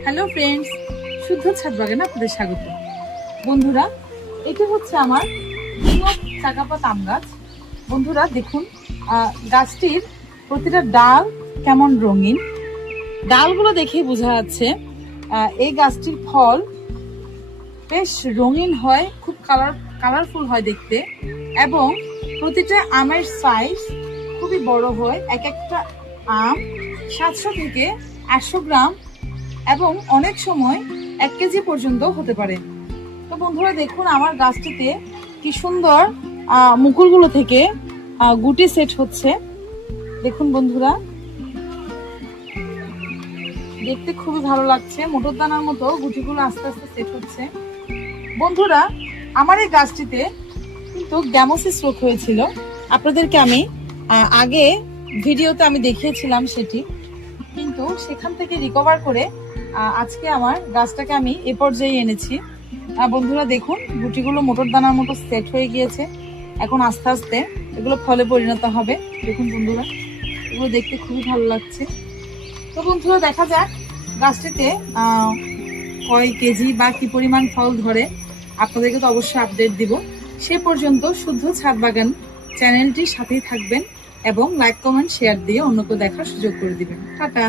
Hello friends, শুদ্ধ ছাদ বাগানে আপনাদের স্বাগত। বন্ধুরা, এটা হচ্ছে আমার চাকাপাত আম গাছ। বন্ধুরা দেখুন, গাছটির প্রতিটা ডাল কেমন রঙিন। ডালগুলো দেখেই বোঝা যাচ্ছে এই গাছটির ফল বেশ রঙিন হয়, খুব কালারফুল হয় দেখতে, এবং প্রতিটা আমের সাইজ খুবই বড় হয়। এক একটা আম 700 থেকে 800 গ্রাম এবং অনেক সময় 1 কেজি পর্যন্ত হতে পারে। তো বন্ধুরা দেখুন, আমার গাছটিতে কি সুন্দর মুকুলগুলো থেকে গুটি সেট হচ্ছে। দেখুন বন্ধুরা, দেখতে খুবই ভালো লাগছে। মোটর দানার মতো গুটিগুলো আস্তে আস্তে সেট হচ্ছে। বন্ধুরা, আমার এই গাছটিতে কিন্তু গ্যামোসিস রোগ হয়েছিল। আপনাদেরকে আমি আগে ভিডিওতে আমি দেখিয়েছিলাম সেটি, কিন্তু সেখান থেকে রিকভার করে আজকে আমার গাছটাকে আমি এ পর্যায়ে এনেছি। বন্ধুরা দেখুন, গুটিগুলো মোটর দানার মতো সেট হয়ে গিয়েছে। এখন আস্তে আস্তে এগুলো ফলে পরিণত হবে। দেখুন বন্ধুরা, এগুলো দেখতে খুবই ভালো লাগছে। তো বন্ধুরা, দেখা যাক গাছটিতে কয় কেজি বা কি পরিমাণ ফল ধরে। আপনাদেরকে তো অবশ্যই আপডেট দিব। সে পর্যন্ত শুদ্ধ ছাদ বাগান চ্যানেলটির সাথেই থাকবেন এবং লাইক, কমেন্ট, শেয়ার দিয়ে অন্যকে দেখার সুযোগ করে দিবেন। টাটা।